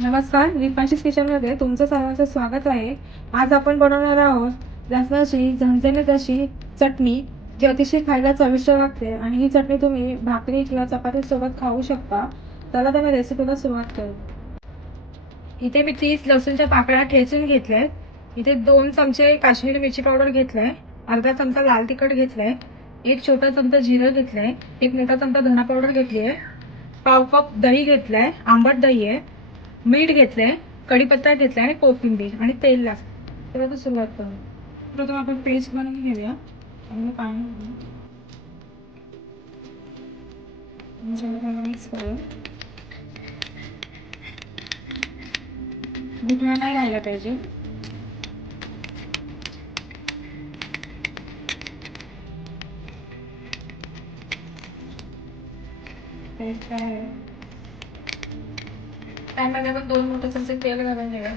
नमस्कार, दीपाशीस किचनमध्ये तुमचं सर्वांचं स्वागत आहे. आज आपण बनवणार आहोत लसणाची झणझणीत अशी चटणी, जी अतिशय खायला चविष्ट लागते आणि ही चटणी तुम्ही भाकरी किंवा चपातीसोबत खाऊ शकता. चला तर रेसिपीला सुरुवात करू. इथे मी 30 लसूणच्या पाकळ्या ठेचून घेतल्यात. इथे 2 चमचे काश्मीरी मिरची पावडर घेतलाय, अर्धा चमचा लाल तिखट घेतलाय, 1 छोटा चमचा जिरं घेतलंय, 1 मोठा चमचा धना पावडर घेतली आहे, पाव कप दही घेतलाय, आंबट दही आहे, मीठ घेतलंय, कढीपत्ता घेतलाय आणि कोथिंबीर आणि तेल लागतं. तर आता सुरुवात करू. प्रथम आपण पेस्ट बनवून घेऊया. आणि पाणी मिक्स करू. गुठळा नाही राहिला पाहिजे. पेस्ट आहे. त्यामध्ये आपण 2 मोठे चमचे तेल घालून घेऊया.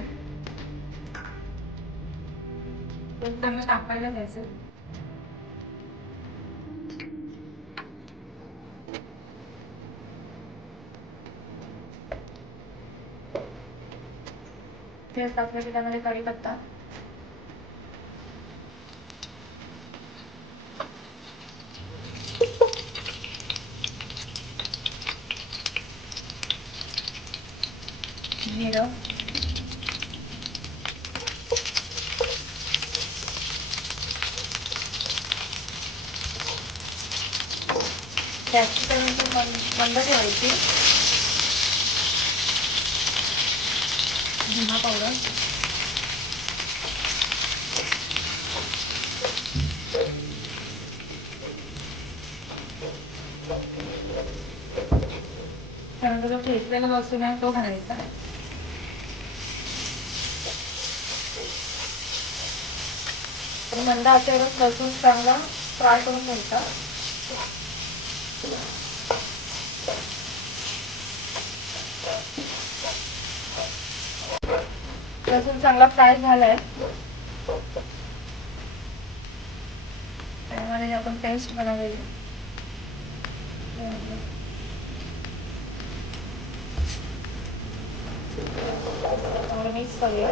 चांगलं टाकायला द्यायचं. तेल टाकलं की त्यामध्ये कढीपत्ता, जिरं, गॅसची मंद ठेवायची. धना पावडर, त्यानंतर जो ठेचलेला लसूण आहे तो घालायचा. मंद आचेवर लसूण चांगला फ्राय करून घ्यायचा. लसूण चांगला फ्राय झालाय. त्यामध्ये आपण पेस्ट बनवलेली मिक्स करूया.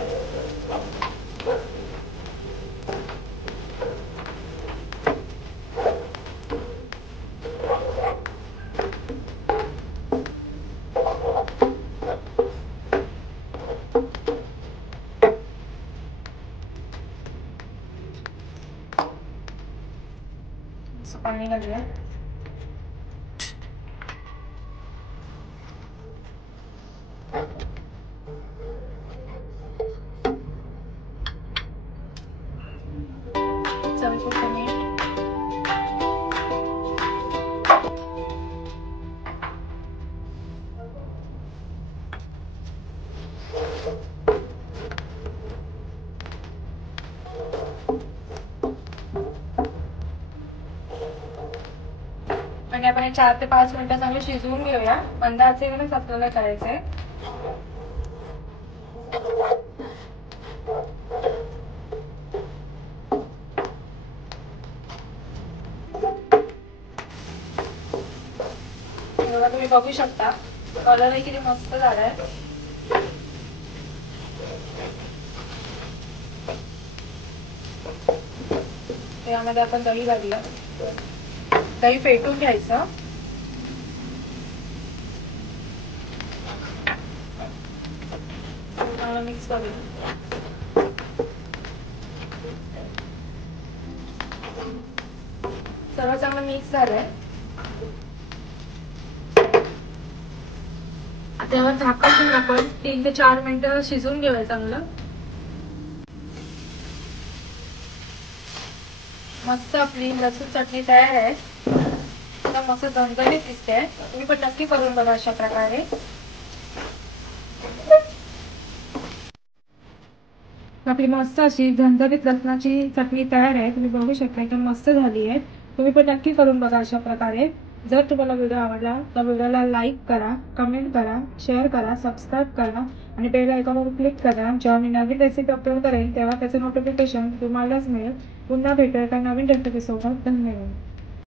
पाणी घालूया. चवीपुरतं मीठ, आणि आपण 4 ते 5 मिनिटं चांगलं शिजवून घेऊया. मंद आचेवरच आपल्याला करायचंय. एवढा तुम्ही बघू शकता, कलरही किती मस्त झालाय. त्यामध्ये आपण दही घालूया. दही फेटून घ्यायचं. मिक्स करूया. सर्व चांगलं मिक्स झालंय. त्यावर झाकण ठेवून आपण 3 ते 4 मिनिटं शिजवून घेऊया चांगलं. मस्त आपली लसूण चटणी तयार आहे. एकदम मस्त झणझणीत दिसते. तुम्ही पण नक्की करून बघा अशा प्रकारे. आपली मस्त अशी झणझणीत लसणाची चटणी तयार आहे. तुम्ही बघू शकता एकदम मस्त झाली आहे. तुम्ही पण नक्की करून बघा अशा प्रकारे. जर तुम्हाला व्हिडिओ आवडला तर व्हिडिओला लाईक करा, कमेंट करा, शेअर करा, सबस्क्राईब करा आणि बेल आयकॉनवर क्लिक करा. जेव्हा मी नवीन रेसिपी अपलोड करेन तेव्हा त्याचे नोटिफिकेशन तुम्हालाच मिळेल. पुन्हा भेटूया एका नवीन रेसिपीसोबत. धन्यवाद.